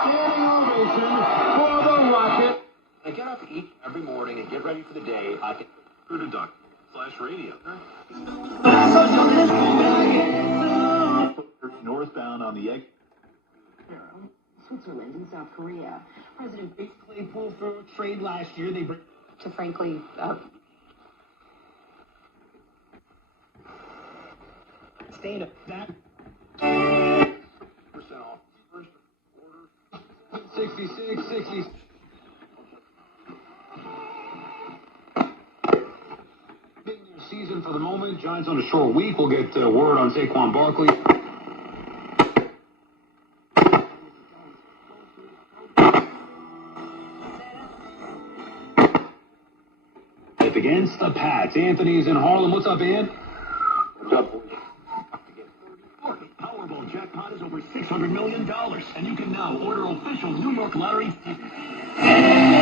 standing ovation for the Rocket. I get up each every morning and get ready for the day. I can /radio. Northbound on the egg. Switzerland and South Korea. President Basically pulled through trade last year. They bring to frankly state of that percent off first order 66. Being their season for the moment, Giants on a short week. We'll get word on Saquon Barkley. Against the Pats. Anthony's in Harlem. What's up, Ant? What's up, boys? Powerball jackpot is over $600 million, and you can now order official New York Lottery tickets.